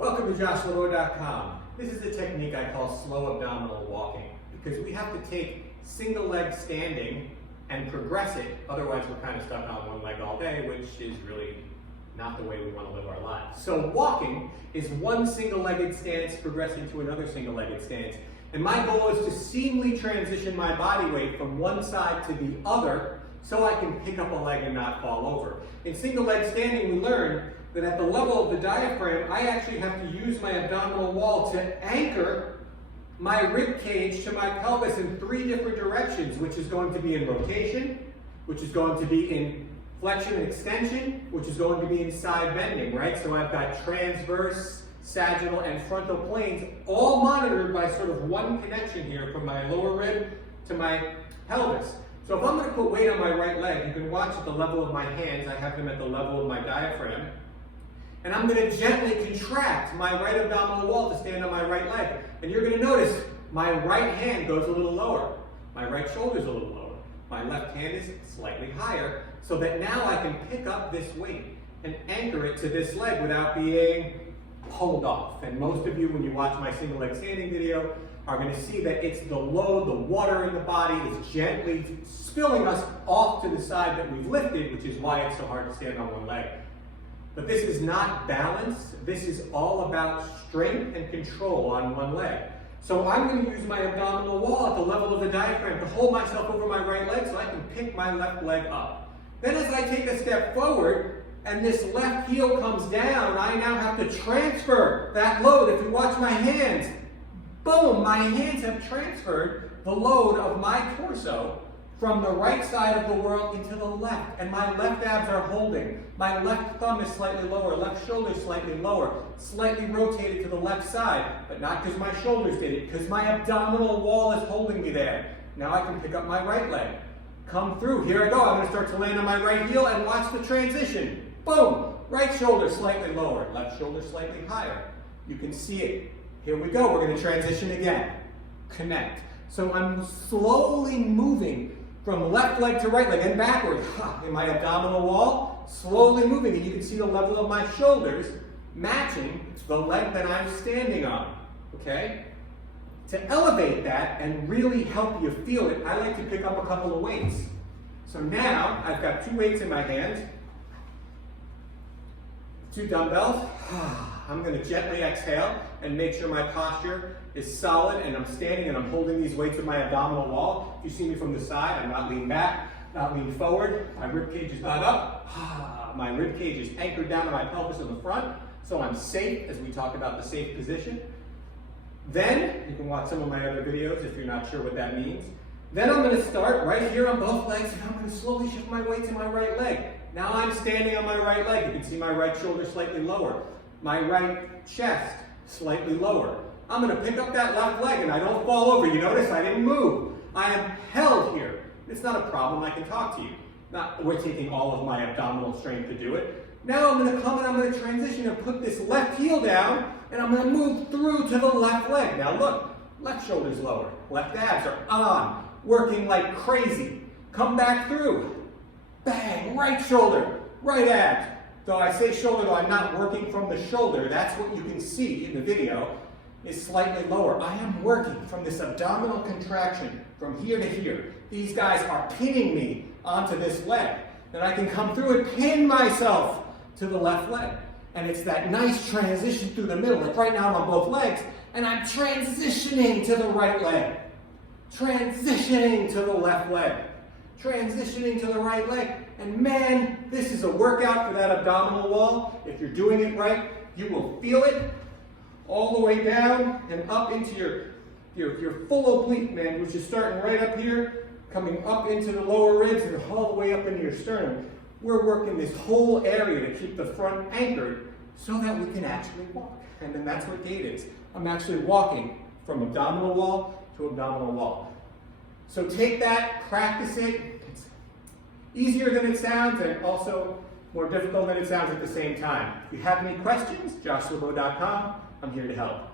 Welcome to joshua.com. This is a technique I call slow abdominal walking because we have to take single leg standing and progress it, otherwise we're kind of stuck on one leg all day, which is really not the way we want to live our lives. So walking is one single-legged stance progressing to another single-legged stance. And my goal is to seamlessly transition my body weight from one side to the other so I can pick up a leg and not fall over. In single leg standing, we learn that at the level of the diaphragm, I actually have to use my abdominal wall to anchor my rib cage to my pelvis in three different directions, which is going to be in rotation, which is going to be in flexion and extension, which is going to be in side bending, right? So I've got transverse, sagittal, and frontal planes, all monitored by sort of one connection here from my lower rib to my pelvis. So if I'm going to put weight on my right leg, you can watch at the level of my hands, I have them at the level of my diaphragm, and I'm going to gently contract my right abdominal wall to stand on my right leg. And you're going to notice my right hand goes a little lower, my right shoulder is a little lower, my left hand is slightly higher, so that now I can pick up this weight and anchor it to this leg without being pulled off. And most of you, when you watch my single leg standing video, are going to see that it's the load, the water in the body is gently spilling us off to the side that we've lifted, which is why it's so hard to stand on one leg. But this is not balance. This is all about strength and control on one leg. So I'm going to use my abdominal wall at the level of the diaphragm to hold myself over my right leg so I can pick my left leg up. Then as I take a step forward and this left heel comes down, I now have to transfer that load. If you watch my hands, boom, my hands have transferred the load of my torso from the right side of the world into the left, and my left abs are holding. My left thumb is slightly lower, left shoulder is slightly lower, slightly rotated to the left side, but not because my shoulders did it, because my abdominal wall is holding me there. Now I can pick up my right leg. Come through, here I go. I'm going to start to land on my right heel and watch the transition. Boom, right shoulder slightly lower, left shoulder slightly higher. You can see it. Here we go, we're going to transition again. Connect. So I'm slowly moving from left leg to right leg and backward in my abdominal wall, slowly moving, and you can see the level of my shoulders matching the leg that I'm standing on, okay? To elevate that and really help you feel it, I like to pick up a couple of weights. So now I've got two weights in my hands, two dumbbells. I'm going to gently exhale and make sure my posture is solid and I'm standing and I'm holding these weights with my abdominal wall. If you see me from the side, I'm not leaning back, not leaning forward. My rib cage is not up. My rib cage is anchored down to my pelvis in the front, so I'm safe as we talk about the safe position. Then, you can watch some of my other videos if you're not sure what that means. Then I'm going to start right here on both legs and I'm going to slowly shift my weight to my right leg. Now I'm standing on my right leg. You can see my right shoulder slightly lower. My right chest slightly lower. I'm going to pick up that left leg and I don't fall over. You notice I didn't move. I am held here. It's not a problem. I can talk to you. We're taking all of my abdominal strength to do it. Now I'm going to come and I'm going to transition and put this left heel down and I'm going to move through to the left leg. Now look, left shoulder's lower. Left abs are on, working like crazy. Come back through. Bang, right shoulder, right abs. Though I say shoulder, though I'm not working from the shoulder, that's what you can see in the video, is slightly lower. I am working from this abdominal contraction from here to here. These guys are pinning me onto this leg. Then I can come through and pin myself to the left leg. And it's that nice transition through the middle. Like right now I'm on both legs, and I'm transitioning to the right leg. Transitioning to the left leg. Transitioning to the right leg. And man, this is a workout for that abdominal wall. If you're doing it right, you will feel it all the way down and up into your full oblique, man, which is starting right up here, coming up into the lower ribs and all the way up into your sternum. We're working this whole area to keep the front anchored so that we can actually walk. And then that's what gait is. I'm actually walking from abdominal wall to abdominal wall. So take that, practice it. It's easier than it sounds and also more difficult than it sounds at the same time. If you have any questions, joshua.com. I'm here to help.